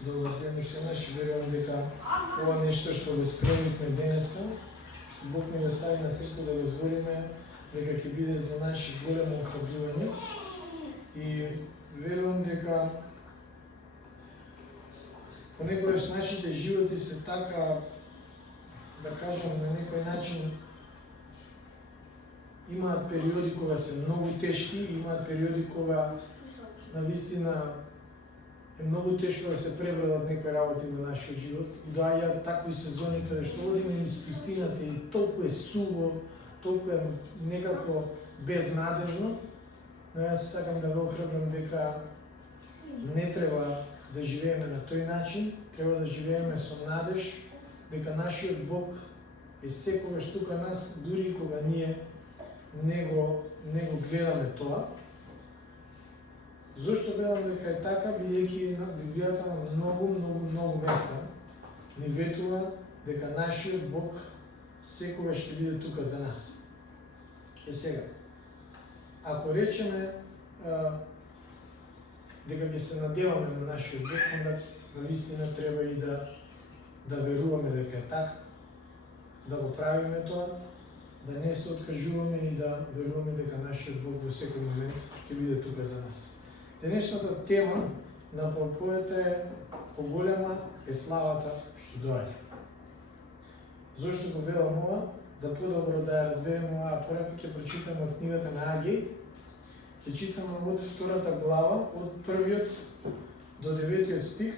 Добар ден уште еднаш, верувам дека ова нешто што го спремивме денеска, Бог ни го стави на срце да го збориме, дека ќе биде за наше големо охрабрување. И верувам дека понекогаш нашите животи се така, да кажам, на некој начин имаат периоди кога се многу тешки, имаат периоди кога навистина е многу тешко да се пребродат некои работи во нашиот живот. И доаѓаат такви сезони каде што одиме низ пустината и толку е суво, толку е некако безнадежно. Но јас сакам да ве охрабрам дека не треба да живееме на тој начин, треба да живееме со надеж дека нашиот Бог е секогаш тука нас, дури кога ние не го гледаме тоа. Зошто велам дека е така, бидејќи на Библијата на многу места ни ветува дека нашиот Бог секогаш ќе биде тука за нас. Е сега, ако речеме дека ќе се надеваме на нашиот Бог, onda навистина треба и да веруваме дека е така, да го правиме тоа, да не се откажуваме и да веруваме дека нашиот Бог во секој момент ќе биде тука за нас. Денешната тема на проповедта е поголема е славата што доаѓа. Зошто го велам ова? За подобро да ја разбереме оваа порака, ќе прочитаме од книгата на Агај. Ќе читаме од 2 глава, од 1 до 9 стих.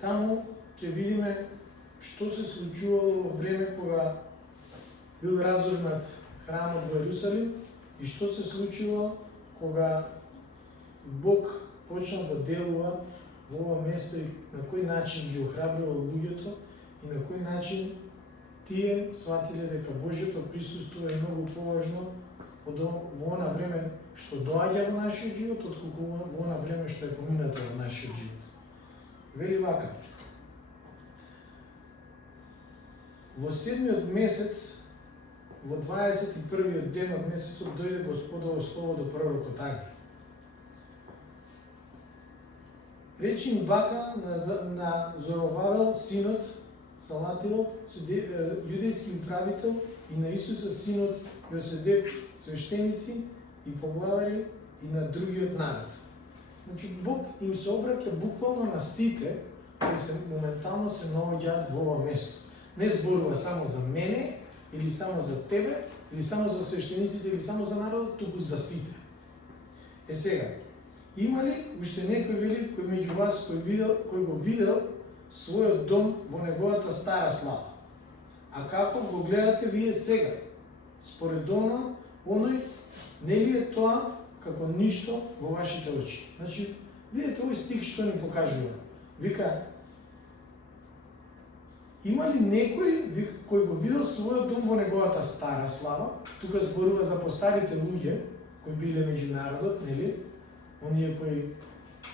Таму ќе видиме што се случувало во време кога бил разорнат храмот во Ерусалим и што се случило кога Бог почнал да делува во ова место и на кој начин ги охрабрувал луѓето и на кој начин тие сватиле дека Божјото присуство е многу поважно во она време што доаѓа во нашиот живот, отколку во она време што е поминато во нашиот живот. Вели вака: во 7-миот месец, во 21-иот ден од месецот, дојде Господово слово до пророкот Агај. Речи им вака на Зоровавел, синот Салатилов, јудејски управител, и на Исуса, синот Јоседев, свештеници и поглавари, и на другиот народ. Значи, Бог им се обраќа буквално на сите кои се моментално се наоѓаат во ова место. Не зборува само за мене, или само за тебе, или само за свештениците, или само за народот, туку за сите. Е сега, има ли уште некој вели кој меѓу вас кој го видел својот дом во неговата стара слава? А како го гледате вие сега? Според оној, не ли е тоа како ништо во вашите очи? Значи, видете овој стих што ни покажува. Вика, има ли некој кој го видел својот дом во неговата стара слава? Тука зборува за постарите луѓе кои биле меѓу народот, нели? Оние кои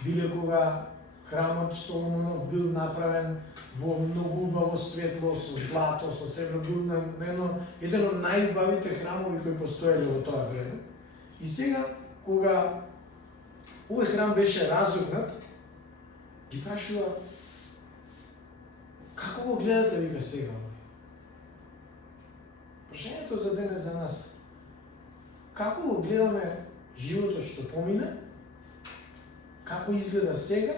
биле кога храмот Соломонов бил направен во многу убаво светло, со злато, со сребро, бил на еден од најубавите храмови кои постоеле во тоа време. И сега, кога овој храм беше разорнат, ги прашува: како го гледате вика сега? Прашањето за денес за нас: како го гледаме животот што помине, како изгледа сега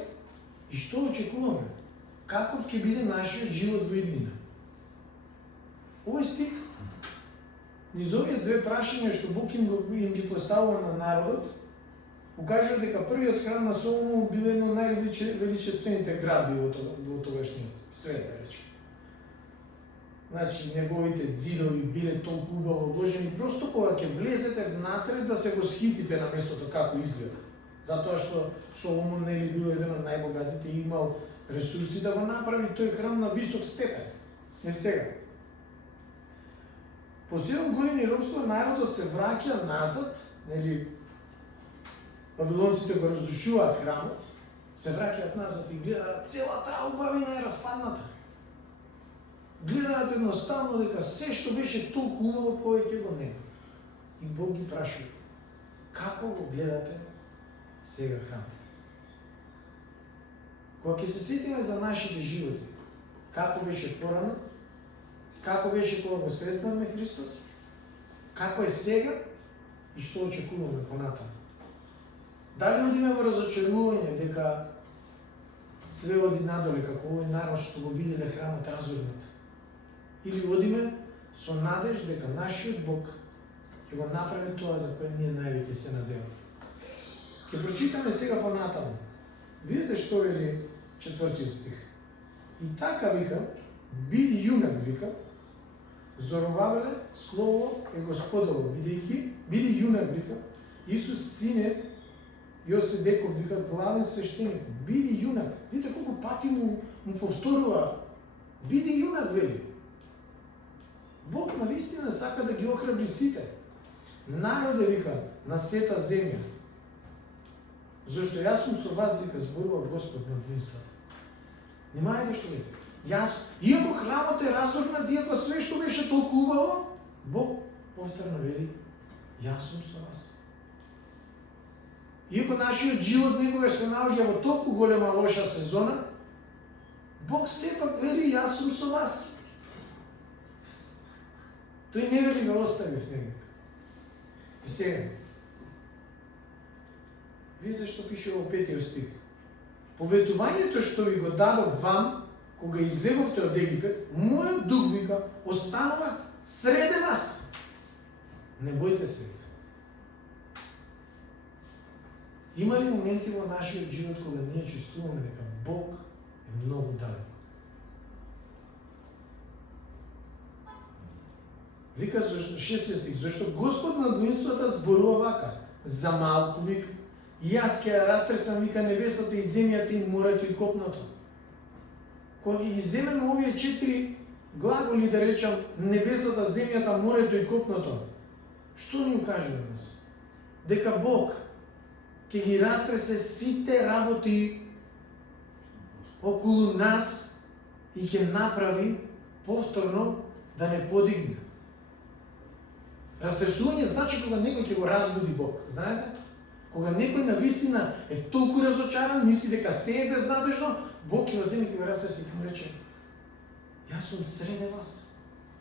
и што очекуваме? Каков ќе биде нашиот живот во иднина? Овој стих низ овие две прашања што Бог им ги поставува на народот, покажува дека првиот храм на Соломон бил едно од највеличествените градби во тогашниот свет, да речем. Значи, неговите ѕидови биле толку убаво обложени, просто кога ќе влезете внатре да се го схитите на местото како изгледа. Затоа што Соломон нели бил еден од најбогатите и имал ресурси да го направи тој храм на висок степен. Не сега. По 7 години робство народот се враќа назад, нели вавилонците го разрушуваат храмот, се враќаат назад и гледаат цела таа убавина е распадната. Гледаат едноставно дека се што беше толку убаво повеќе го нема. И Бог ги прашува: како го гледате сега храмот? Кога ќе се сетиме за нашите животи, како беше порано, како беше кога го сретнавме Христос, како е сега и што очекуваме понатаму. Дали одиме во разочарување дека све оди надоле, како овој народ што го виделе храмот разорнат? Или одиме со надеж дека нашиот Бог ќе го направи тоа за кое ние највеќе се надеваме? Ќе прочитаме сега понатаму. Видите што вели 4 стих. И така вика, биди јунак, вика, Зоровавеле, слово е Господово, биди јунак, вика, Исус сине Јоседеков, вика, главен свештеник, биди јунак. Видите колку пати му повторува, биди јунак, вели. Бог навистина сака да ги охрабри сите. Народе, вика, на сета земја. Зашто јас сум со вас, вика, зборува Господ на воинствата. Внимавајте што вели. Јас, иако храмот е разорнат, иако све што беше толку убаво, Бог повторно вели, јас сум со вас. Иако нашиот живот некогаш се наоѓа во толку голема лоша сезона, Бог сепак вели, јас сум со вас. Тој не вели ве оставив негде. И сега, видите што пише во 5 стих. Поветувањето што ви го дадов вам, кога излеговте од Египет, мојот дух, вика, останува среде вас. Не бојте се. Има ли моменти во нашиот живот кога ние чувствуваме дека Бог е многу далеко? Вика 6 стих, зашто Господ на воинствата зборува вака, за малку, вика, и јас ќе ја растресам, вика, небесата и земјата и морето и копното. Кога ги земеме овие 4 глаголи, да речам, небесата, земјата, морето и копното, што ни укажува нас? Дека Бог ќе ги растресе сите работи околу нас и ќе направи повторно да не подигне. Растресување значи кога некој ќе го разбуди Бог, знаете? Кога некој навистина е толку разочаран, мисли дека се е безнадежно, Бог ќе го земе, ќе го растресе и ќе му рече: јас сум среде вас.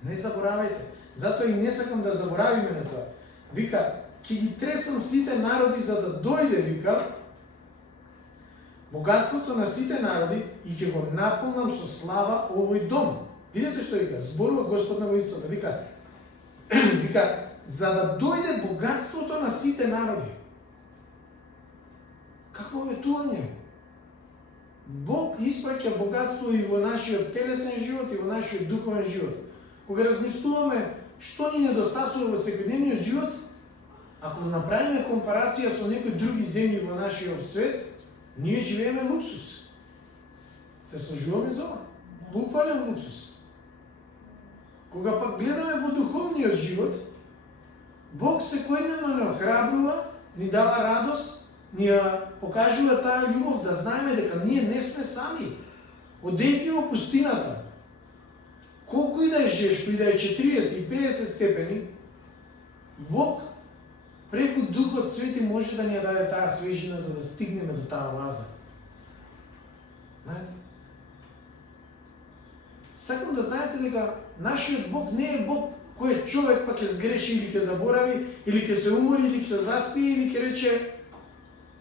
Не заборавајте. Затоа и не сакам да заборавиме на тоа. Вика, ќе ги тресам сите народи за да дојде, вика, богатството на сите народи и ќе го наполнам со слава овој дом. Видете што вика, зборува Господ на воинствата, вика, вика, за да дојде богатството на сите народи. Какво ветување? Бог испраќа богатство и во нашиот телесен живот и во нашиот духовен живот. Кога размислуваме што ни недостасува во секојдневниот живот, ако направиме компарација со некои други земји во нашиот свет, ние живееме луксус. Се сложуваме за ова. Буквален луксус. Кога пак гледаме во духовниот живот, Бог секојдневно не охрабрува, ни дава радост, ни ја покажува таа љубов да знаеме дека ние не сме сами. Одејте во пустината. Колку и да е жешко, и да е 40 и 50 степени, Бог преку Духот Свети може да ни ја даде таа свежина за да стигнеме до таа ваза. Знаете? Сакам да знаете дека нашиот Бог не е Бог кој е човек па ќе сгреши или ќе заборави, или ќе се умори, или ќе заспие, или ќе рече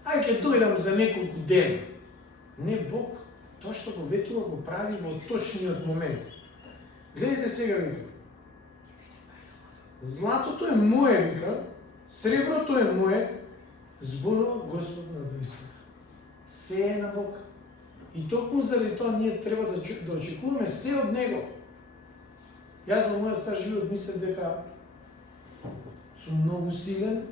ај ќе дојдам за неколку дена. Не, Бог, тоа што го ветува го прави во точниот момент. Гледайте сега, вика. Златото е мое, вика, среброто е мое, зборува Господ на воинствата. Се е на Бог. И токму заради тоа ние треба да очекуваме се од Него. Јас во мојот стар живот мислев дека сум многу силен,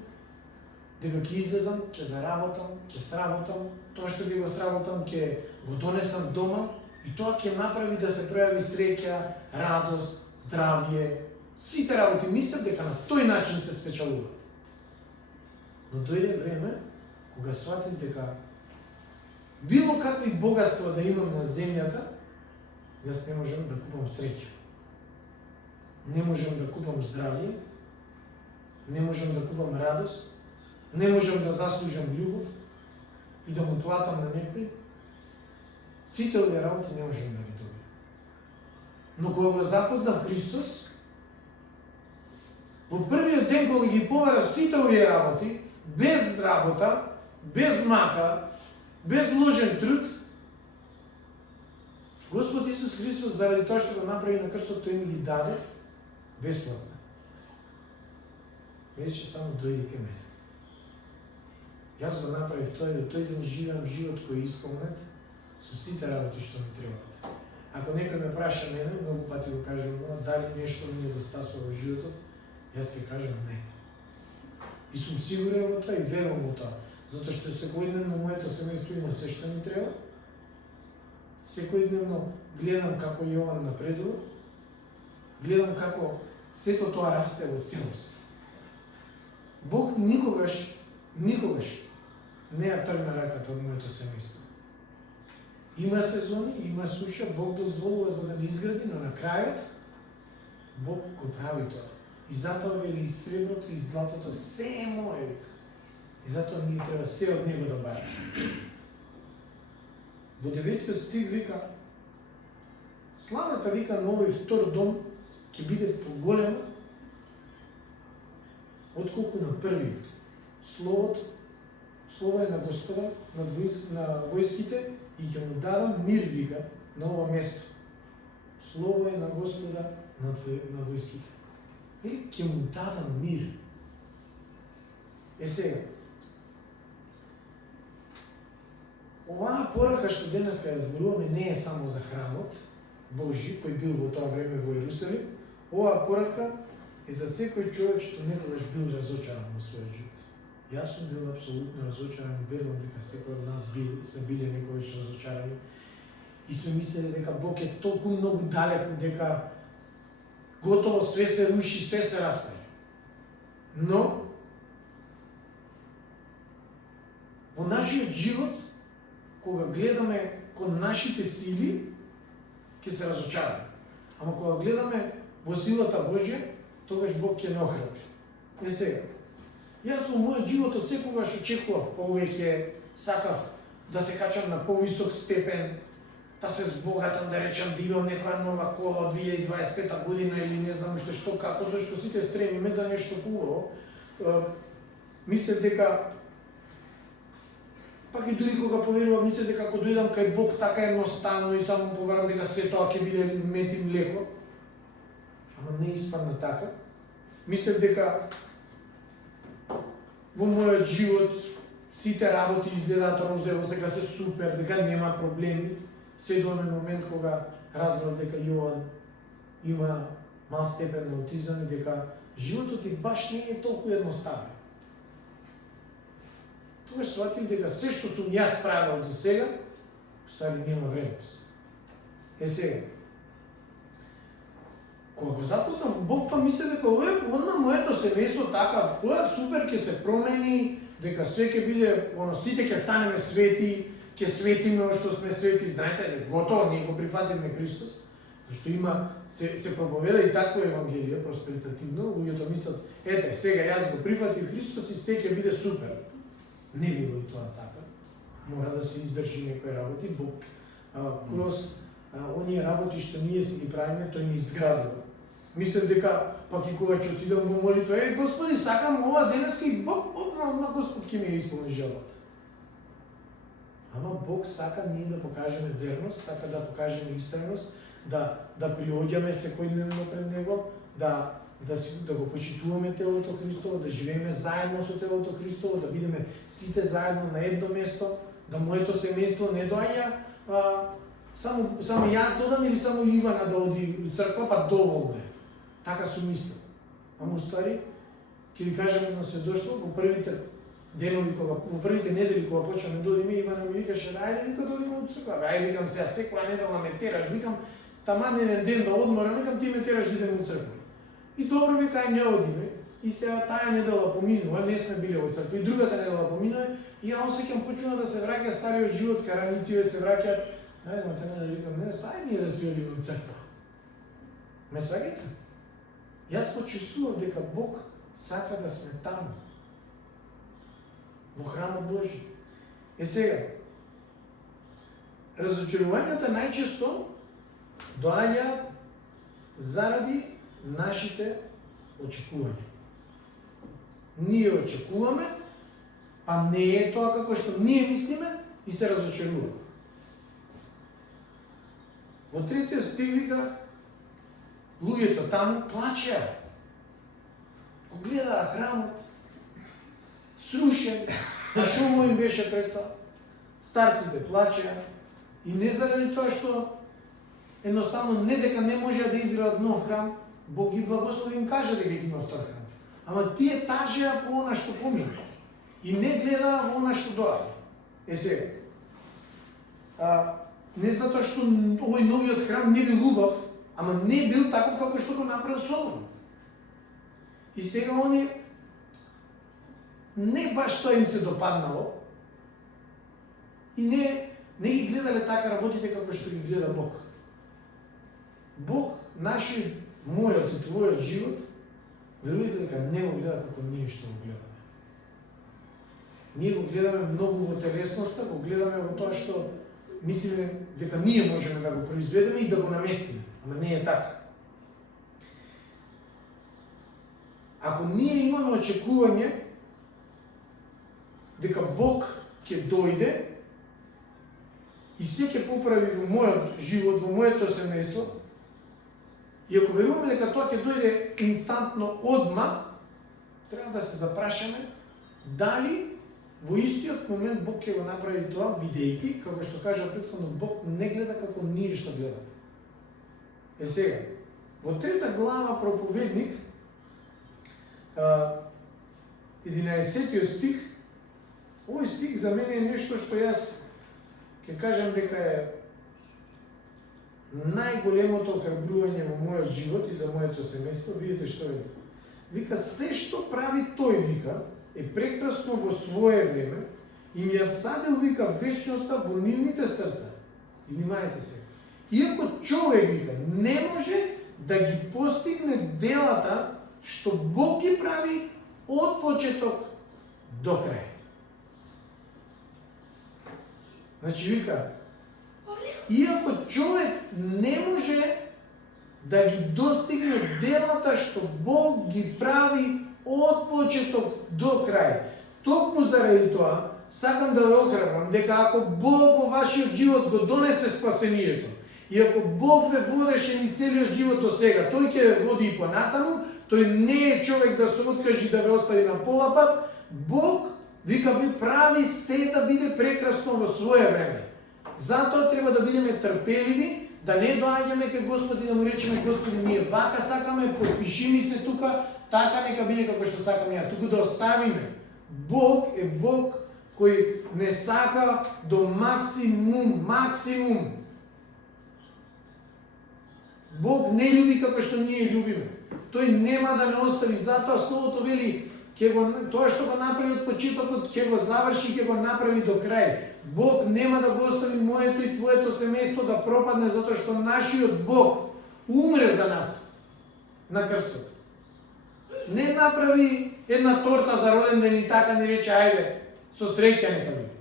дека ќе излезам, ќе заработам, ќе сработам, тоа што ќе го сработам, ќе го донесам дома и тоа ќе направи да се пројави среќа, радост, здравје, сите работи. Мислев дека на тој начин се спечалуваат. Но дојде време кога сватив дека било какви богатства да имам на земјата, јас не можам да купам среќа. Не можам да купам здравје, не можам да купам радост, не можам да заслужам љубов и да му платам на некој. сите овие работи не можеме да ги добиме. Но кога го запознав Христос, во првиот ден кога ги побара сите овие работи, без работа, без мака, без вложен труд, Господ Исус Христос, заради тоа што го направи на крстот, тој ми ги даде бесплатно. Рече само дојди ке мене. Јас го направив тоа и до тој ден живеам живот кој е исполнет со сите работи што ми требаат. Ако некој ме праша мене, многу пати го кажам, дали нешто ми недостасува во животот, јас ќе кажам не. И сум сигурен во тоа и верувам во тоа. Затоа што секојдневно моето семејство има се што ми треба. Секојдневно гледам како Јован напредува. Гледам како сето тоа расте во целост. Бог никогаш не ја тргна раката од моето семејство. Има сезони, има суша, Бог дозволува за да ни изгради, но на крајот Бог го прави тоа. И затоа вели и среброто и златото се е мое. И затоа ние треба се од него да бараме. Во 9 стих вика, славата вика на овој втор дом ќе биде поголема отколку на првиот. Слово е на Господа, на војските и ќе му дадам мир, вика, на ова место. Слово е на Господа на војските. И ќе му дадам мир. Сега, оваа порака што денеска ја зборуваме не е само за храмот Божи, кој бил во тоа време во Ерусалим. Оваа порака е за секој човек што некогаш бил разочаран во својот живот. Јас сум бил апсолутно разочаран, верувам дека секој од нас сме биле некогаш разочарани и сме мислеле дека Бог е толку многу далеку, дека готово све се руши, све се распаѓа. Но во нашиот живот, кога гледаме кон нашите сили, ќе се разочараме. Ама кога гледаме во силата Божја, тогаш Бог ќе не охрабри. Сега, јас во мојот живот од секогаш очекував повеќе, сакав да се качам на повисок степен, да се збогатам, да речам да имам некоја нова кола 2025 година или не знам уште што, како, зашто сите стремиме за нешто хубаво. Мислев дека пак и дури кога поверувам, мислев дека ако дојдам кај Бог така едноставно и само поверувам дека се тоа ќе биде мет и млеко. Ама не испадна така. Мислев дека во мојот живот сите работи изгледаат розово, дека се супер, дека нема проблеми. Се до момент кога разбрав дека Јован има мал степен на аутизам и дека животот и баш не е толку едноставен. Тогаш сватив дека се што сум јас правил до сега, ствари нема вредност. Сега, кога го запознав Бог, па мисле дека ова на моето семејство така, тоа супер ќе се промени, дека све ќе биде, сите ќе станеме свети, ќе светиме што сме свети, знаете, готово, ние го прифатиме Христос, зашто има, се проповеда и такво евангелие, просперитативно, луѓето мислат, ете, сега јас го прифатив Христос и се ќе биде супер. Не било и тоа така. Мора да се издржи некои работи. Бог кроз оние работи што ние си ги правиме, тој ни изградува. Мислам дека пак и кога ќе отидам во молитва, Господи, сакам ова денеска и Бог, на Господ ќе ми ја исполни желбата. Ама Бог сака ние да покажеме верност, сака да покажеме истреност, да приоѓаме секојдневно пред Него, да го почитуваме телото Христово, да живееме заедно со телото Христово, да бидеме сите заедно на едно место, да моето семејство не доаѓа само јас додам или само Ивана да оди у црква, па доволно е. Така сум мислел. Ама уствари, ќе ви кажам едно сведоштво, во првите денови, во првите недели кога почнеме да одиме, Ивана ми викаше, ајде вика да одиме у црква. Ајде викам сега секоја недела ме тераш, викам таман еден ден да одморам, викам ти ме тераш да идеме у црква. И добро вика, ај не одиме. И сега таа недела поминува, не сме биле во црква. И другата недела поминува, и ја осеќам почна да се враќа стариот живот, караниците се враќаат. Најдната недела викам, не, ај ние да се одиме у црква. Ме сваќате? Јас почувствував дека Бог сака да сме таму. Во храмот Божи. Сега, разочарувањата најчесто доаѓаат заради нашите очекувања. Ние очекуваме, па не е тоа како што ние мислиме и се разочаруваме. Во 3 стих вика, луѓето таму плачеа. Го гледаа храмот, срушен, а што му им беше пред тоа? Старците плачеа и не заради тоа што едноставно не дека не можеа да изградат нов храм, Бог ги благослови им кажа дека ги има втор храм. Ама тие тажеа по она што помина и не гледаа во она што доаѓа. Сега, не затоа што овој новиот храм не бил убав, ама не бил таков како што го направил Соломон. И сега они не баш тоа им се допаднало и не ги гледале така работите како што ги гледа Бог. Бог, нашиот, мојот и твојот живот, верувате дека не го гледа како ние што го гледаме. Ние го гледаме многу во телесноста, го гледаме во тоа што мислиме дека ние можеме да го произведеме и да го наместиме, ама не е така. Ако ние имаме очекување дека Бог ќе дојде и се ќе поправи во мојот живот, во моето семејство, и ако веруваме дека тоа ќе дојде инстантно одма, треба да се запрашаме дали во истиот момент Бог ќе го направи тоа, бидејќи, како што кажа претходно, Бог не гледа како ние што гледаме. Сега, во 3 глава проповедник, 11 стих, овој стих за мене е нешто што јас ќе кажам дека е најголемото охрабрување во мојот живот и за моето семејство. Видите што е. Вика, се што прави тој, вика, е прекрасно во свое време и ми ја всадил, вика, вечноста во нивните срца. И внимајте се. Иако човек, вика, не може да ги постигне делата што Бог ги прави од почеток до крај. Значи, вика, иако човек не може да ги достигне делата што Бог ги прави од почеток до крај. Токму заради тоа, сакам да ве охрабрам дека ако Бог во вашиот живот го донесе спасението, и ако Бог ве водеше ни целиот живот до сега, тој ќе ве води и понатаму, тој не е човек да се откажи да ве остави на пола пат. Бог, вика, ви прави се да биде прекрасно во свое време. Затоа треба да бидеме трпеливи, да не доаѓаме кај Господ и да му речеме, Господи, ние вака сакаме, подпиши ми се тука, така нека биде како што сакам ја, туку да оставиме. Бог е Бог кој не сака до максимум. Бог не љуби како што ние љубиме. Тој нема да не остави, затоа Словото вели, тоа што го направи од почетокот, ќе го заврши, ќе го направи до крај. Бог нема да го остави моето и твоето семејство да пропадне, затоа што нашиот Бог умре за нас на крстот. Не направи една торта за роден ден и така ни рече, ајде, со среќа нека биде.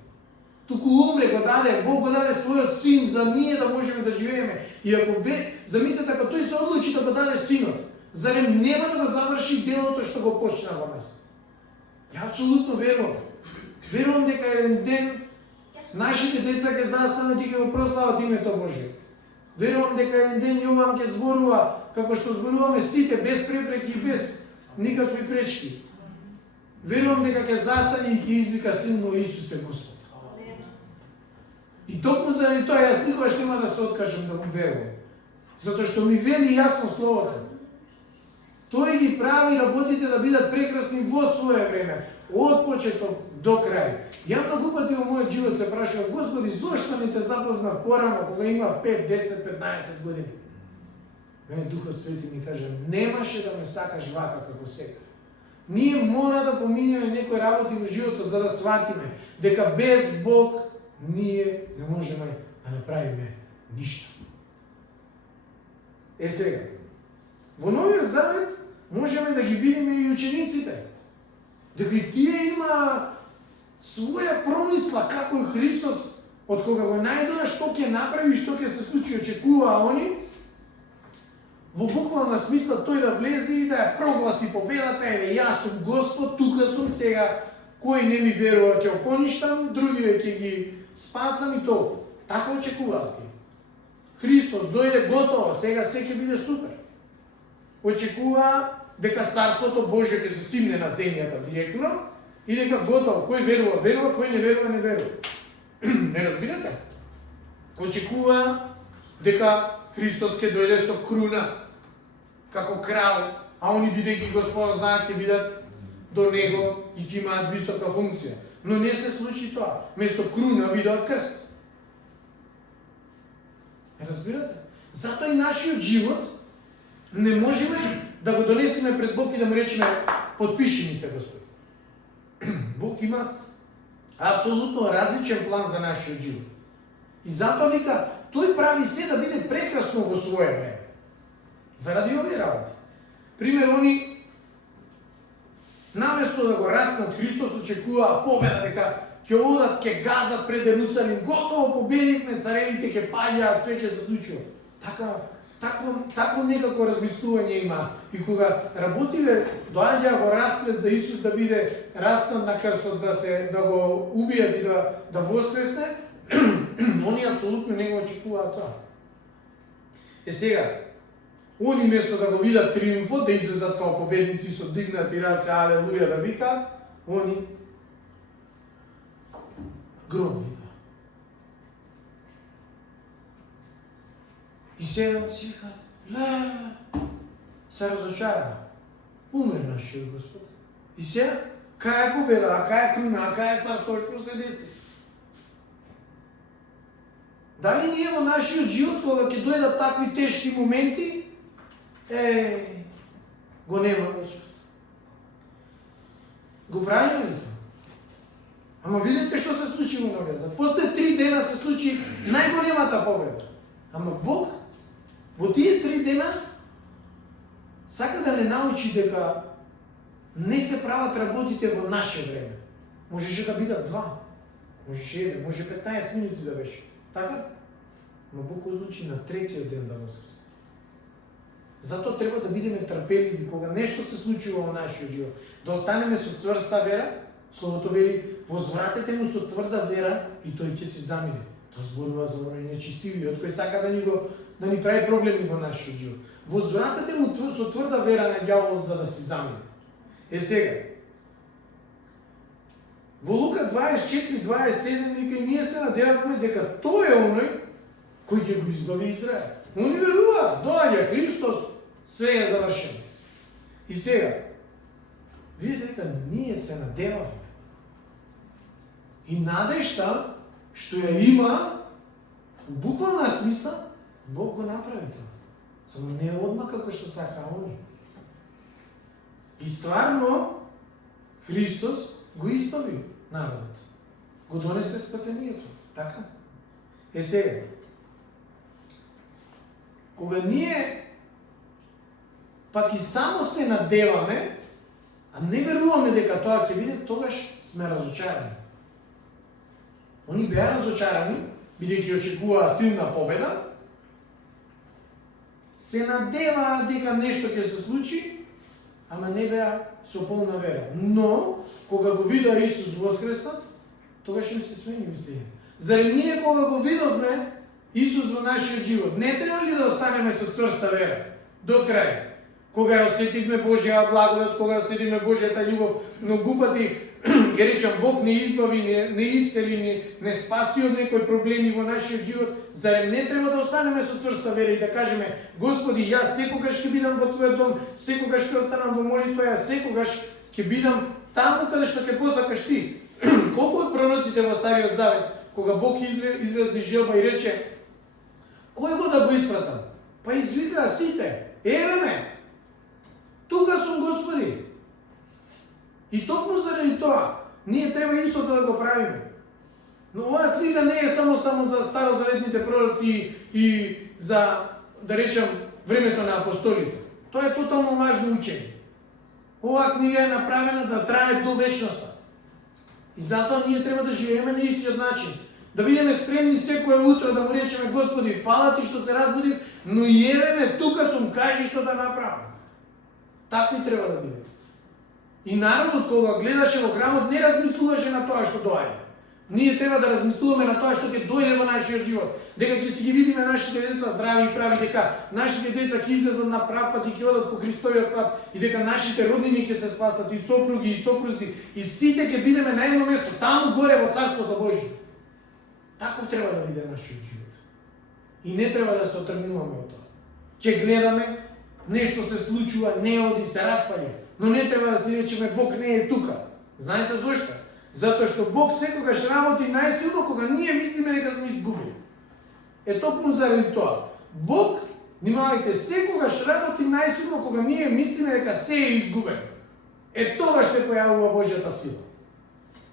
Туку умре, го даде, Бог го даде својот син за ние да можеме да живееме. И ако замислете, ако тој се одлучи да го даде синот, зарем нема да го заврши делото што го почна во нас? Ја апсолутно верувам. Верувам дека еден ден нашите деца ќе застанат и ќе го прослават името Божие. Верувам дека еден ден Јован ќе зборува како што зборуваме сите, без препреки и без никакви пречки. Верувам дека ќе застане и ќе извика силно Исусе Господ. И токму заради тоа јас никогаш нема да се откажам да му верувам. Затоа што ми вели јасно Словото. Тој ги прави работите да бидат прекрасни во свое време, од почеток до крај. Ја многу пати во мојот живот се прашувам, Господи, зошто не те запознав порано, кога имав 5, 10, 15 години? Мене Духот Свети ми каже, немаше да ме сакаш вака како сега. Ние мора да поминеме некои работи во животот за да сватиме дека без Бог ние не можеме да направиме ништо. Сега, во Новиот Завет можеме да ги видиме и учениците. Дека и тие има своја промисла како и Христос од кога го најдоа што ќе направи, што ќе се случи, очекуваа они, во буквална смисла тој да влезе и да ја прогласи победата, еве јас сум Господ, тука сум сега, кој не ми верува ќе опоништам, другиве ќе ги спасам и толку. Така очекуваат тие. Христос дојде готово, сега се ќе биде супер. Очекуваа дека Царството Божје ќе се симне на земјата директно и дека готово, кој верува, верува, кој не верува, не верува. Не разбирате? Очекуваа дека Христос ќе дојде со круна како крал, а они бидејќи Господ знаат ќе бидат до него и ќе имаат висока функција. Но не се случи тоа. Место круна видоа крст. Разбирате? Затоа и нашиот живот не можеме да го донесеме пред Бог и да му речеме подпиши ми се, Господи. Бог има апсолутно различен план за нашиот живот. И затоа вика, тој прави се да биде прекрасно во свое време. Заради овие работи. Пример, они наместо да го распнат Христос, очекуваа победа, дека ќе одат, ќе газат пред Ерусалим, готово победивме, царевите ќе паѓаат, све ќе се случува. Такво некако размислување има. И кога работиве, доаѓа во расплет за Исус да биде распнат на крстот, да го убијат и да воскресне, они апсолутно не го очекуваат тоа. Сега, они место да го видат триумфот, да излезат као победници со дигнати раце, алелуја, да викаат, они гроб видат. И сега си викаат, леле, се разочарава. Умре нашиот Господ. И сега, кај е победа, а кај е круна, а кај е царство, што се деси? Дали ние во нашиот живот, кога ќе дојдат такви тешки моменти, го нема Господ. Го правиме ли тоа? Ама видите што се случи во победа. После 3 дена се случи најголемата победа. Ама Бог во тие 3 дена сака да не научи дека не се прават работите во наше време. Можеше да бидат 2, можеше 1, може 15 минути да беше. Така? Но Бог одлучи на третиот ден да воскресне. Затоа треба да бидеме трпеливи кога нешто се случува во нашиот живот. Да останеме со цврста вера. Словото вели, возвратете му со тврда вера и тој ќе се замине. Тоа зборува за оној нечистивиот кој сака да ни прави проблеми во нашиот живот. Возвратете му со тврда вера на ѓаволот за да се замине. Сега, во Лука 24:27 вика, ние се надеваме дека тој е оној кој ќе го избави Израел. Они веруваат, доаѓа Христос, све е завршено. И сега, видите дека ние се надеваме. И надежта, што ја има, в буквална смисла, Бог го направи тоа. Само не одма како што сака они. И стварно, Христос го избави народот. Го донесе спасението. Така? Сега, кога ние пак и само се надеваме, а не веруваме дека тоа ќе биде, тогаш сме разочарани. Они беа разочарани, бидејќи очекуваа силна победа, се надеваа дека нешто ќе се случи, ама не беа со полна вера. Но, кога го видоа Исус воскреснат, тогаш им се смени мислење. Заради ние кога го видовме Исус во нашиот живот, не треба ли да останеме со цврста вера до крај? Кога ја осетивме Божја благодат, кога ја осетивме Божјата љубов, многу пати ги речам, Бог не избави, не исцели, не спаси од некои проблеми во нашиот живот, зарем не треба да останеме со цврста вера и да кажеме, Господи, јас секогаш ќе бидам во Твојот дом, секогаш ќе останам во молитва, јас секогаш ќе бидам таму каде што ќе посакаш Ти. Колку од пророците во Стариот Завет, кога Бог изрази желба и рече, кој го да го испратам? Па извикаа сите, еве ме, тука сум, Господи. И токму заради тоа, ние треба истото да го правиме. Но оваа книга не е само за старозаветните пророци и за, да речем, времето на апостолите. Тоа е тотално лажно учење. Оваа книга е направена да трае до вечноста. И затоа ние треба да живееме на истиот начин. Да бидеме спремни секое утро да му речеме Господи, фала ти што се разбудив, но и еве ме тука сум, кажи што да направам. Такви треба да биде. И народот кога гледаше во храмот не размислуваше на тоа што доаѓа. Ние треба да размислуваме на тоа што ќе дојде во нашиот живот, дека ќе си ги видиме нашите деца здрави и прави, дека нашите деца ќе излезат на прав пат и ќе одат по Христовиот пат и дека нашите роднини ќе се спасат и сопруги и сопрузи и сите ќе бидеме на едно место, таму горе во Царството Божјо. Таков треба да биде нашиот живот. И не треба да се отргнуваме од тоа. Ќе гледаме, нешто се случува, не оди, се распаѓа, но не треба да си речеме Бог не е тука. Знаете зошто? Затоа што Бог секогаш работи најсилно кога ние мислиме дека сме изгубили. Е токму заради тоа. Бог, внимавајте, секогаш работи најсилно кога ние мислиме дека се е изгубено. Е тогаш се појавува Божјата сила.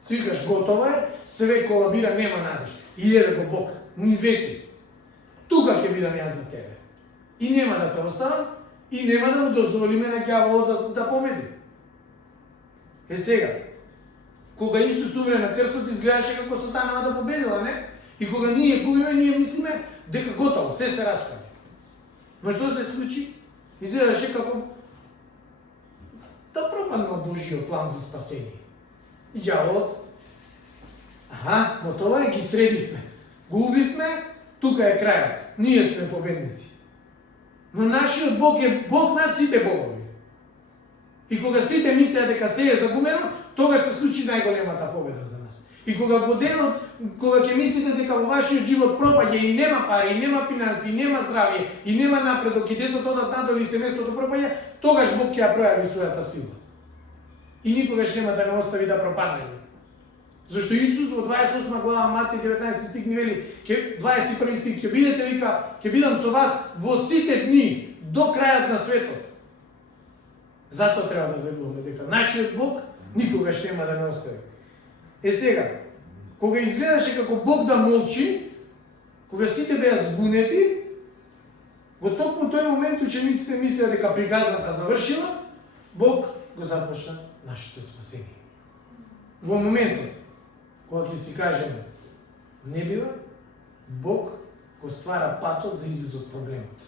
Си викаш готово е, све колабира, нема надеж. И еве го Бог, ни вети. Тука ќе бидам јас за тебе. И нема да те оставам, и нема да му дозволиме на ѓаволот да победи. Е сега, кога Исус умре на крстот, изгледаше како Сатанава да победила, не? И кога ние губиме, ние мислиме дека готово, се распаѓа. Но што се случи? Изгледаше како да пропаднал Божјиот план за спасение. И ѓаволот, готово е, ги средивме. Го убивме, тука е крајот. Ние сме победници. Но нашиот Бог е Бог над сите богови. И кога сите мислеа дека се е загубено, тогаш се случи најголемата победа за нас. И кога во денот, кога ќе мислите дека во вашиот живот пропаѓа и нема пари, и нема финанси, и нема здравје, и нема напредок, и децата одат надолу и семејството пропаѓа, тогаш Бог ќе ја пројави својата сила. И никогаш нема да не остави да пропаднеме. Зашто Исус во 28 глава Матеј 19 стих ни вели, 21 стих, ќе бидете, вика, ќе бидам со вас во сите дни до крајот на светот. Затоа треба да веруваме дека нашиот Бог никогаш нема да не остави. Е сега, кога изгледаше како Бог да молчи, кога сите беа збунети, во токму тој момент учениците мислеа дека приказната завршила, Бог го започна нашето спасение. Во моментот кога ќе си кажеме не бива, Бог го ствара патот за излез од проблемот.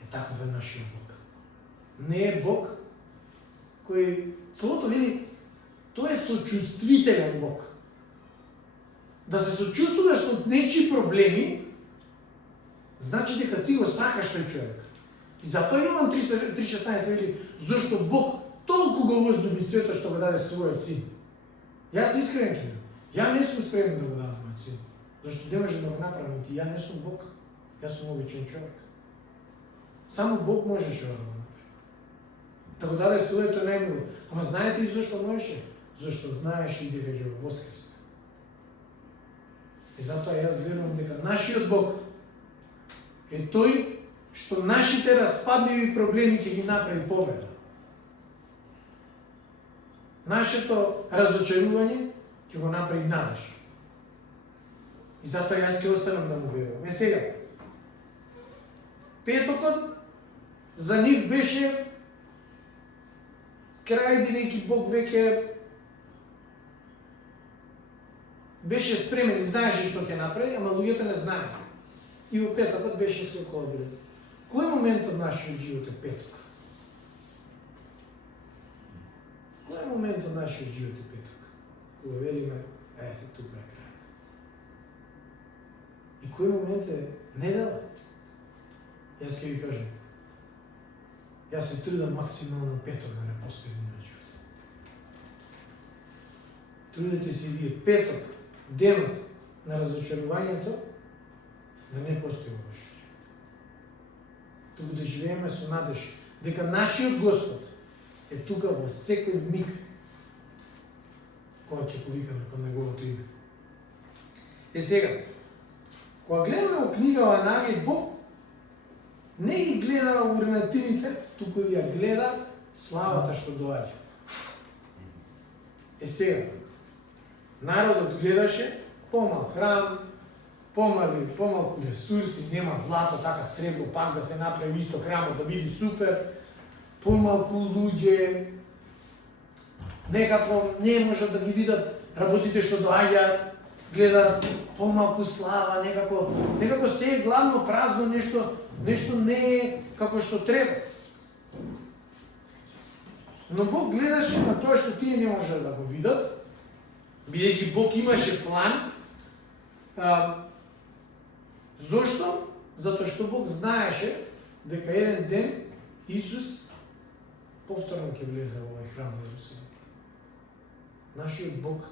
Е таков е нашиот Бог. Не е Бог кој, Словото вели, тој е сочувствителен Бог. Да се сочувствуваш со нечии проблеми, значи дека ти го сакаш тој човек. И затоа Јован 3:16 вели, зашто Бог толку го возлюби светот што го даде својот син. Јас искрен ке. Ја не сум спремен да го дадам мојот син. Зашто не може да го направам ти. Ја не сум Бог. Јас сум обичен човек. Само Бог можеше да го направи. Да го даде своето најмило. Ама знаете и зашто можеше? Зашто знаеше и дека ќе го воскресне. И затоа јас верувам дека нашиот Бог е тој што нашите распадливи проблеми ќе ги направи победа. Нашето разочарување ќе го направи надеж. И затоа јас ќе останам да му верувам. Е сега, петокот за нив беше крај, бидејќи Бог веќе беше спремен и знаеше што ќе направи, ама луѓето не знаеа. И во петокот беше се колабира. Кој момент од нашиот живот е петок? Кој момент од нашиот живот е петок? Кога велиме, ете, тука е крајот. И кој момент е недела? Јас ќе ви кажам. Јас се трудам максимално петок да не постои во мојот живот. Трудете се вие петок, денот на разочарувањето, да не постои во вашиот живот. Туку да живееме со надеж дека нашиот Господ е тука во секој миг кога ќе повикаме кон Неговото име. Е сега, кога гледаме во книгава Навид, Бог не ги гледа урнативите, туку ја гледа славата што доаѓа. Е сега, народот гледаше помал храм, помалку ресурси, нема злато, така сребро, пак да се направи исто храмот да биде супер, помалку луѓе, некако не можат да ги видат работите што доаѓаат, гледа помалку слава, некако се е главно празно, нешто не е како што треба. Но Бог гледаше на тоа што тие не можеле да го видат, бидејќи Бог имаше план. Зошто? Затоа што Бог знаеше дека еден ден Исус повторно ќе влезе во овој храм на Јерусалим. Нашиот Бог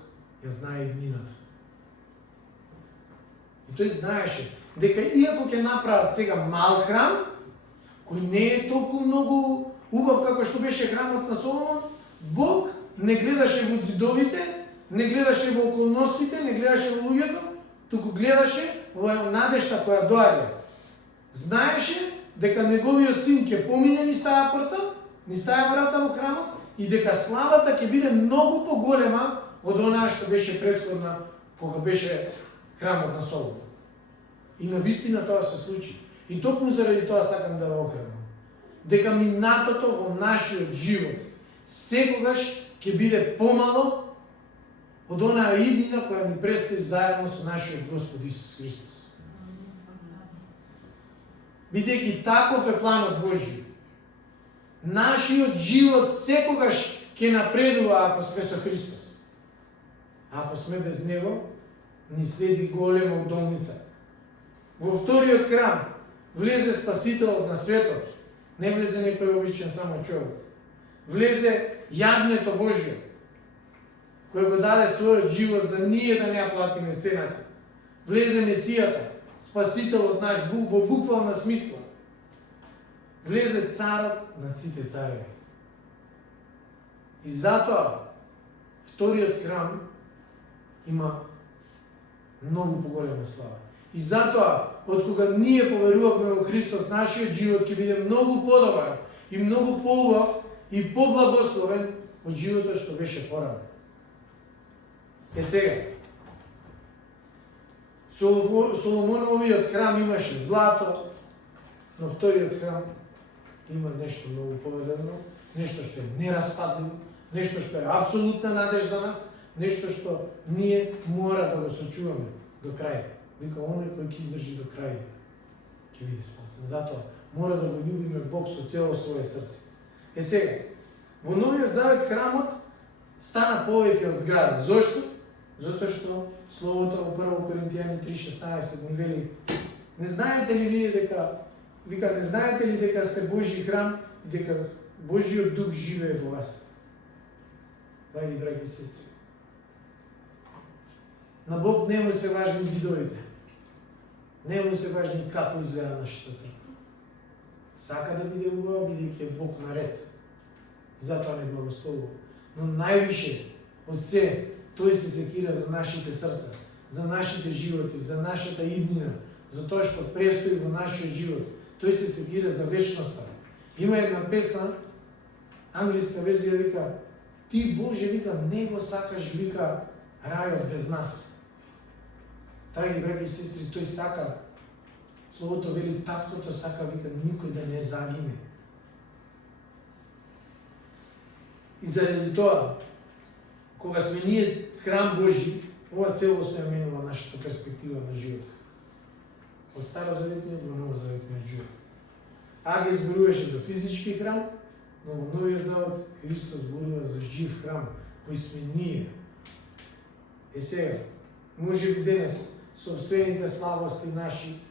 ја знае иднината. И тој знаеше дека иако ќе направат сега мал храм, кој не е толку многу убав како што беше храмот на Соломон, Бог не гледаше во ѕидовите, не гледаше во околностите, не гледаше во луѓето, туку гледаше во надежта која доаѓа. Знаеше дека неговиот син ќе помине низ таа порта, низ таа врата во храмот и дека славата ќе биде многу поголема од онаа што беше претходна кога беше храмот на Соломон. И навистина тоа се случи. И токму заради тоа сакам да го охрабрам. Дека минатото во нашиот живот секогаш ќе биде помало од онаа иднина која ни престои заедно со нашиот Господ Исус Христос. Бидејќи таков е планот Божји. Нашиот живот секогаш ќе напредува ако сме со Христос. Ако сме без Него, ни следи голема удомница. Во вториот храм влезе Спасителот на светот. Не влезе некој обичен само човек. Влезе јагнето Божјо, кој го даде својот живот за ние да не ја платиме цената. Влезе Месијата, Спасителот наш во буквална смисла. Влезе царот на сите цареви. И затоа вториот храм има многу поголема слава. И затоа, од кога ние поверувавме во Христос, нашиот живот ќе биде многу подобар и многу поубав и поблагословен од животот што беше порано. Сега, Соломоновиот храм имаше злато, но вториот храм има нешто многу повредно, нешто што е нераспадливо, нешто што е апсолутна надеж за нас, нешто што ние мора да го сочуваме до крај. Вика, оној кој ќе издржи до крај, ќе биде спасен. Затоа мора да го љубиме Бог со цело свое срце. Сега, во Новиот Завет храмот стана повеќе од зграда. Зошто? Затоа што Словото во 1 Коринтијани 3:16 ни вели: не знаете ли вие дека не знаете ли дека сте Божји храм и дека Божјиот дух живее во вас? Драги браќи и сестри, на Бог не му се важни зидовите. Не му се важни како изгледа нашата црква. Сака да биде убава, бидејќи е Бог наред. Затоа не благословува. Но највише од се, тој се секира за нашите срца, за нашите животи, за нашата иднина, за тоа што престои во нашиот живот. Тој се секира за вечноста. Има една песна, англиска верзија, вика: ти Боже, вика, не го сакаш, вика, рајот без нас. Драги браќи и сестри, тој сака, Словото вели, таткото сака, вика, никој да не загине. И заради тоа, кога сме ние храм Божи, ова целосно ја менува нашата перспектива на живот. Од старозаветниот до новозаветниот живот. Аге зборуваше за физички храм, но во Новиот Завет Христос зборува за жив храм, кој сме ние. Сега, може би денес, собствените слабости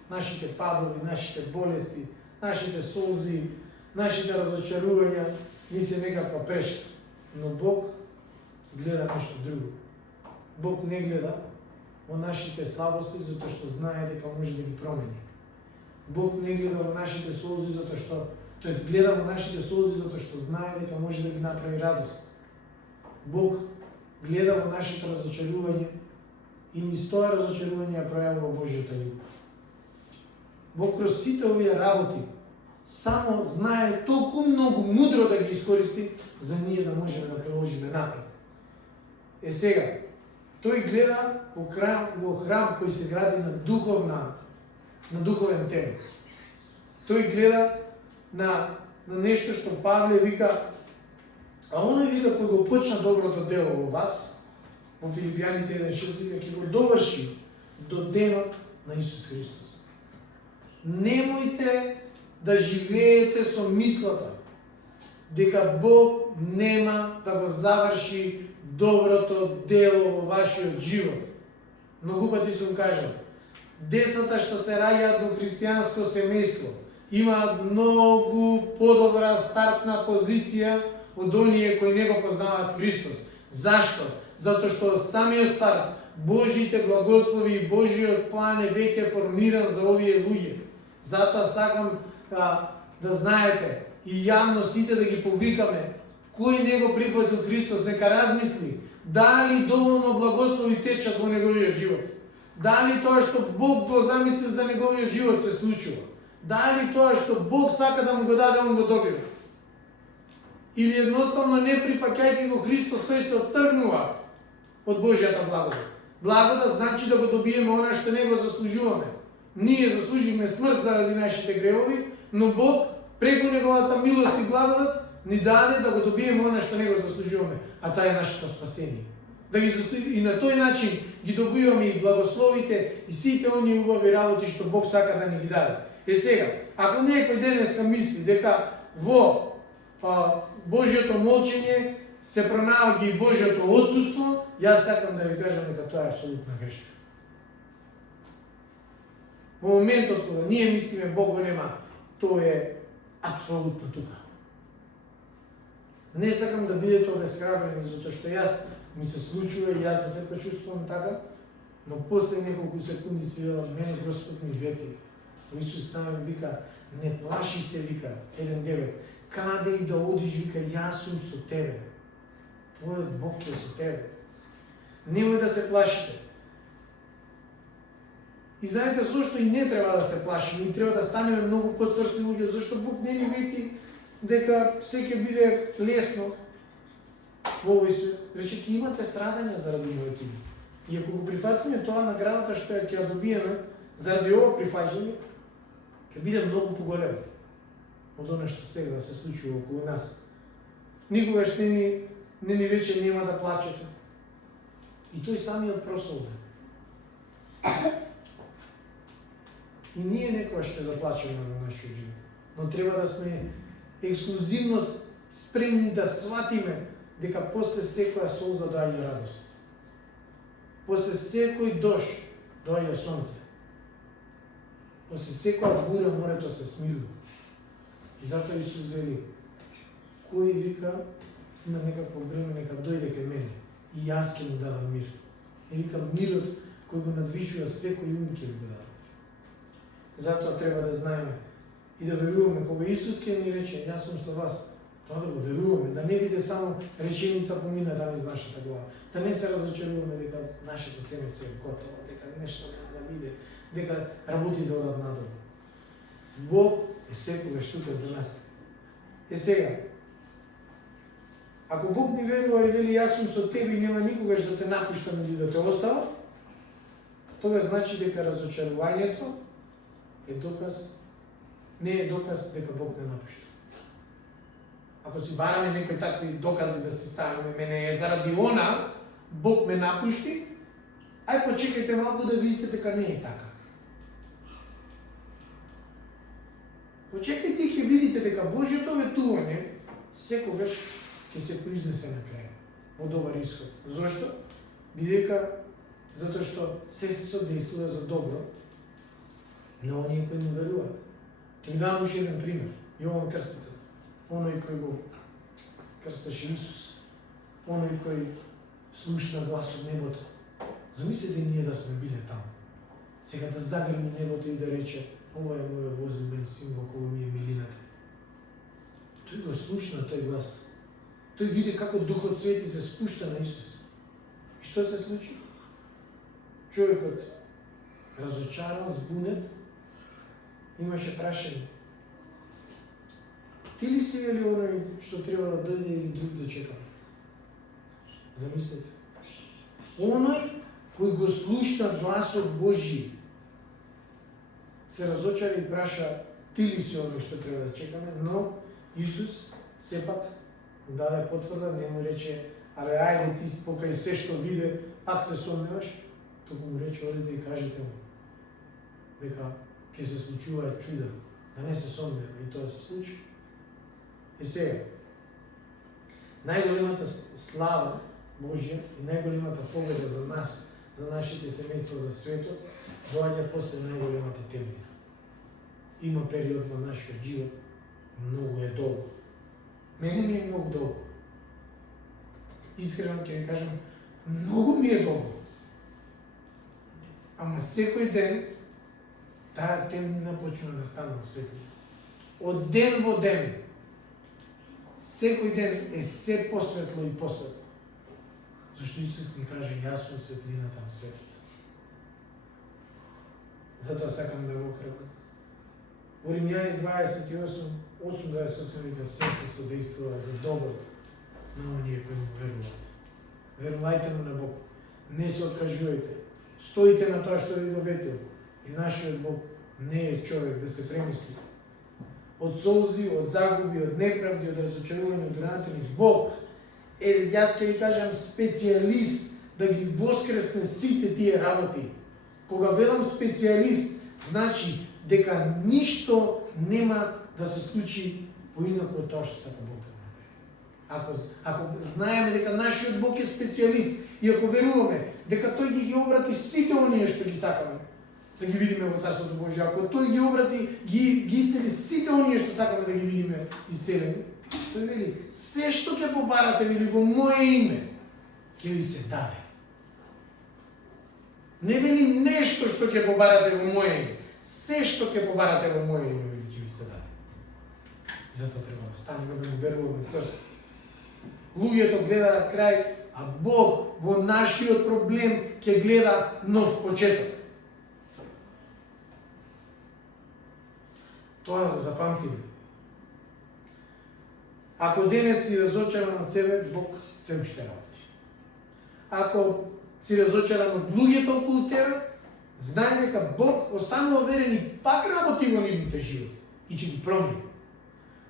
нашите падови, нашите болести, нашите солзи, нашите разочарувања, ни се некаква прешка. Но Бог гледа нешто друго. Бог не гледа во нашите слабости, затоа што знае дека може да ги промени. Бог не гледа во нашите солзи, затоа што, тоест гледа во нашите солзи, затоа што знае дека може да ги направи радост. Бог гледа во нашите разочарување и низ тоа разочарување ја пројавува Божјата љубов. Бог кроз сите овие работи само знае толку многу мудро да ги искористи за ние да можеме да приложиме напред. Сега, тој гледа во храм кој се гради на духовен тем. Тој гледа на нешто што Павле вика, а оној вика кој го почна доброто дело во вас, во Филипјаните 1:6 дека ќе го доврши до денот на Исус Христос. Немојте да живеете со мислата дека Бог нема да го заврши доброто дело во вашиот живот. Многу пати сум кажал, децата што се раѓаат во христијанско семејство имаат многу подобра стартна позиција од оние кои не го познаваат Христос. Зашто? Затоа што од самиот старт Божите благослови и Божиот план е веќе формиран за овие луѓе. Затоа сакам да знаете и јавно сите да ги повикаме, кој не го прифатил Христос, нека размисли дали доволно благослови течат во неговиот живот. Дали тоа што Бог го замисли за неговиот живот се случува. Дали тоа што Бог сака да му го даде, он го добива. Или едноставно не прифаќајќи го Христос, тој се оттргнува од Божјата благодат. Благодат значи да го добиеме она што не го заслужуваме. Ние заслуживме смрт заради нашите гревови, но Бог преку неговата милост и благодат ни даде да го добиеме она што не го заслужуваме, а тоа е нашето спасение. Да ги и на тој начин ги добиваме и благословите и сите оние убави работи што Бог сака да ни ги даде. Сега, ако некој денеска мисли дека во Божјото молчење се пронаоѓа и Божјото отсуство, јас сакам да ви кажам дека тоа е апсолутна грешка. Во моментот кога ние мислиме Бог го нема, тоа е апсолутно тука. Не сакам да бидете обесхрабрени, затоа што јас ми се случува и јас да се почувствувам така, но после неколку секунди си велам, мене Господ ми вети. Исус Навин вика, не плаши се, вика, 1:9. Каде и да одиш, вика, јас сум со тебе. Твојот Бог е со тебе. Немој да се плашите. И знаете зашто и не треба да се плашиме, и треба да станеме многу потврсти луѓе, зашто Бог не ни вети дека се ќе биде лесно во овој свет. Рече, ќе имате страдања заради моето име. И ако го прифатиме тоа, наградата што ќе ја добиеме заради ова прифаќање, ќе биде многу поголема од она што сега се случува околу нас. Никогаш не ни рече нема да плачете. И тој самиот просолзе. И ние некоја ще заплачеме во нашиот живот. Но треба да сме ексклузивно спремни да сватиме дека после секоја солза доаѓа радост. После секој дожд доаѓа сонце. После секоја буря морето се смирува. И затоа Исус вели, кој вика на некакво време нека дојде кај мене и јас ќе му дадам мир. И вика мирот кој го надвичува секој ум ќе го дадам. Затоа треба да знаеме и да веруваме кога Исус ќе ни рече јас сум со вас, тоа да го веруваме, да не биде само реченица помината низ нашата глава, да не се разочаруваме дека нашето семејство е готово, дека нешто нема да биде, дека работи да одат надолу. Бог е секогаш тука за нас. Сега, ако Бог ни верува и вели јас сум со тебе и нема никогаш да те напуштам или да те оставам, тоа значи дека разочарувањето е доказ, не е доказ дека Бог не напушта. Ако си бараме некои такви докази да се ставиме, мене е заради она, Бог ме напушти, ај почекајте малку да видите дека не е така. Почекајте и ќе видите дека Божјото ветување секогаш ќе се произнесе на крај, во добар исход. Зошто? Бидејќи затоа што се содействува за добро на оние кои му веруваат. Ќе ви дам уште еден пример. Јован Крстител, оној кој го крсташе Исус, оној кој слушна глас од небото. Замислете ние да сме биле таму. Сега да загрми небото и да рече, ова е мојот возлюбен син во кој ми е милината. Тој го слушна тој глас. Тој види како Духот Свети се спушта на Исус. И што се случи? Човекот разочаран, збунет, имаше прашање. Ти ли си или оној што треба да дојде или друг да чека? Замислете. Оној кој го слушна гласот Божи се разочари и праша, ти ли си оној што треба да чекаме, но Исус сепак даде потврда, не му рече, ајде ти покај се што виде, Ако се сомневаш, току му рече, одите и кажете му дека ќе се случуваат чуда, да не се сомнева и тоа се случи. И сега, најголемата слава Божја и најголемата победа за нас, за нашите семејства, за светот, доаѓа после најголемата темнина. Има период во нашиот живот, многу е долго. Мене ми е многу долго. Искрено ќе ви кажам, многу ми е долго. Ама секој ден таа темнина почна да стане осветлива. Од ден во ден, секој ден е се посветло и посветло. Зашто Исус ни каже, јас сум светлината на светот. Затоа сакам да го охрабрам. Во Римјани 28:28 вика, се содействува за добро на оние кои му веруваат. Верувајте му на Бог. Не се откажувајте. Стоите на тоа што ви го ветил. И нашиот Бог не е човек да се премисли. Од солзи, од загуби, од неправди, од разочарување, од ранатени. Бог е, јас ќе ви кажам, специјалист да ги воскресне сите тие работи. Кога велам специјалист, значи дека ништо нема да се случи поинаку од тоа што сака Бог да направи. Ако знаеме дека нашиот Бог е специјалист и ако веруваме дека тој ги обрати сите оние што ги сакаме да ги видиме во Царството Божие, ако тој ги обрати, ги исцели сите оние што сакаме да ги видиме исцелени, тој вели, се што ќе побарате, вели, во моје име, ќе ви се даде. Не вели нешто што ќе побарате во моје име, се што ќе побарате во моје име, вели, ќе ви се даде. И затоа треба да станеме да му веруваме црсто. Луѓето гледаат крај, а Бог во нашиот проблем ќе гледа нов почеток. Тоа го запамтиме. Ако денес си разочаран од себе, Бог се уште работи. Ако си разочаран од луѓето околу тебе, знај дека Бог останува верен и пак работи во нивните животи и ќе ги промени.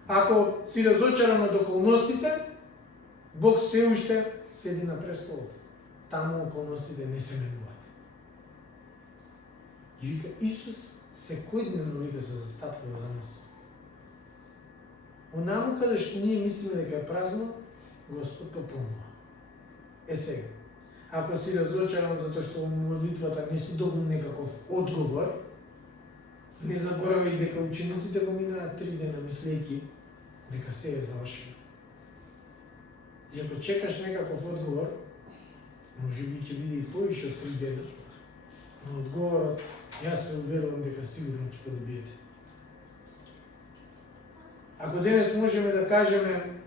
Ако си разочаран од околностите, Бог се уште седи на престолот. Таму околностите не се менуваат. И вика, Исус секојдневно вика се застапува за нас. Онаму каде што ние мислиме дека е празно, Господ пополнува. Сега, ако си разочаран затоа што во молитвата не си добил некаков одговор, не заборавај дека учениците го минаат 3 дена мислејќи дека се е завршено. И ако чекаш некаков одговор, може би ќе биде и повише од 3 дена, но одговорот, јас се уверувам дека сигурно ќе го добиете. Ако денес можеме да кажеме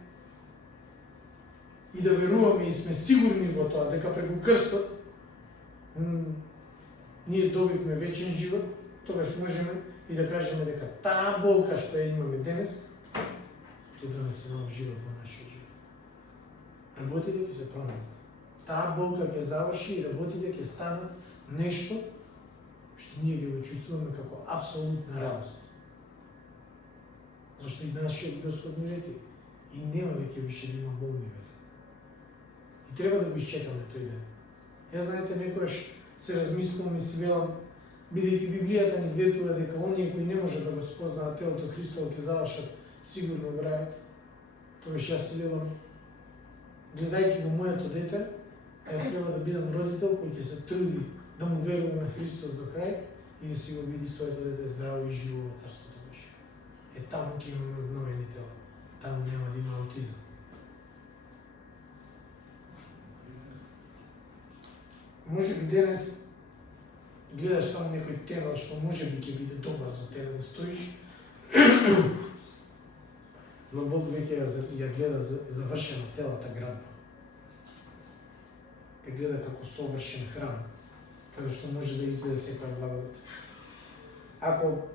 и да веруваме и сме сигурни во тоа, дека преку крстот ние добивме вечен живот, тогаш можеме и да кажеме дека таа болка што ја имаме денес, ќе донесе нов живот во нашиот живот. Работите ќе се променат. Таа болка ќе заврши и работите ќе станат нешто што ние ги го чувствуваме како апсолутна радост. Зашто и нашиот Господ ни вети и нема веќе више да има болни вели. И треба да го изчекаме тој ден. Јас знаете, некојаш се размислувам и си велам, бидејќи Библијата ни ветува дека оние кои не можат да го спознаат телото Христово ќе завршат сигурно во рајот, тогаш јас си велам, гледајќи го моето дете, јас треба да бидам родител кој ќе се труди да му верува на Христос до крај и да си го види своето дете здраво и живо во Царството Божие. Е, таму ќе имаме обновени тела. Таму нема да има аутизам. Може би денес гледаш само некој тема што може би ќе биде добра за тебе да стоиш, но Бог веќе ја гледа завршена целата градба. Ја гледа како совршен храм, каде што може да изгледа секоја благодат. Ако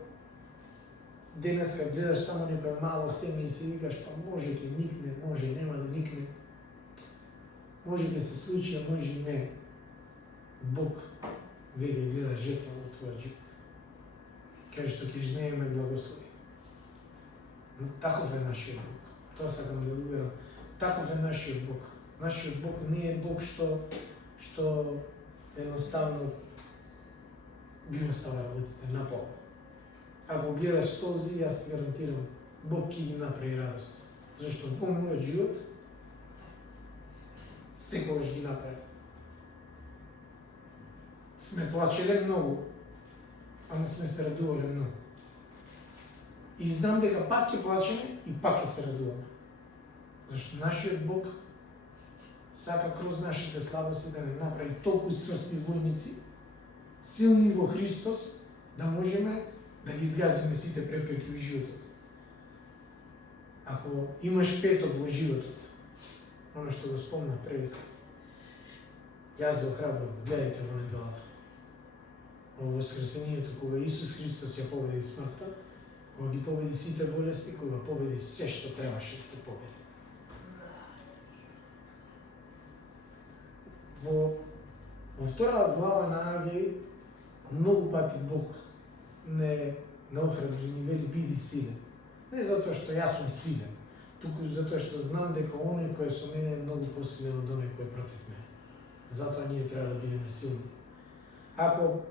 денеска гледаш само некој мало семе и си викаш, па може ќе никне, може нема да никне, може ќе се случи, а може и не. Бог веќе гледа жетва во твојот живот, кај што ќе жнееме благослови. Но таков е нашиот Бог. Тоа сакам да уверам. Таков е нашиот Бог. Нашиот Бог не е Бог што што едноставно ги остава работите на пол. Ако гледаш солзи, јас ти гарантирам, Бог ќе ги направи радост. Зашто во мојот живот секогаш ги направи. Сме плачеле многу, ама сме се радувале многу. И знам дека пак ќе плачеме и пак ќе се радуваме. Зашто нашиот Бог сака кроз нашите слабости да не направи толку цврсти војници, силни во Христос, да можеме да ги изгазиме сите препреки во животот. Ако имаш петок во животот, оно што го спомна преска, јас го храбрувам, гледајте во неделата. Во воскресението, кога Исус Христос ја победи смртта, кога ги победи сите болести, кога победи се што требаше да се победи. Во втора глава на Агеј, многу пати Бог не охрабри, ни вели биди силен. Не затоа што јас сум силен, туку затоа што знам дека оној кој е со мене е многу посилен од оној кој е против мене. Затоа ние треба да бидеме силни. Ако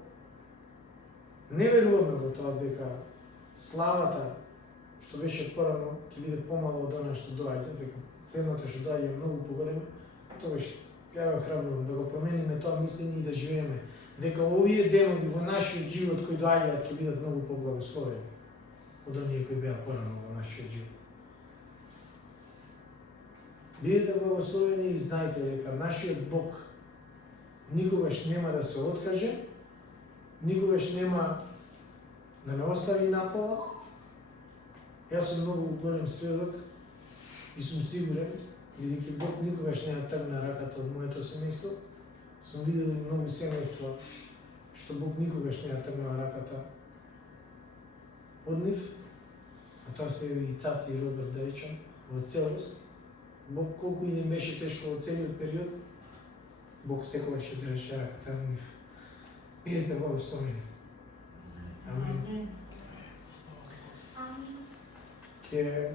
не веруваме во тоа дека славата што беше порано ќе биде помало од она што доаѓа, дека следната што доаѓа е многу поголема, тогаш ја го храбрувам да го промениме тоа мислење и да живееме дека овие денови во нашиот живот кои доаѓаат ќе бидат многу поблагословени од оние кои беа порано во нашиот живот. Бидете благословени и знајте дека нашиот Бог никогаш нема да се откаже, никогаш нема да не остави напола. Јас сум многу голем сведок и сум сигурен, бидејќи Бог никогаш не ја тргна раката од моето семејство. Сум видел и многу семејства што Бог никогаш не ја тргнува раката од нив, а тоа се и Цаци и Роберт, да речам, во целост. Бог колку и не беше тешко во целиот период, Бог секогаш ќе држеше раката од нив. Бидете благословени. Амин. Ке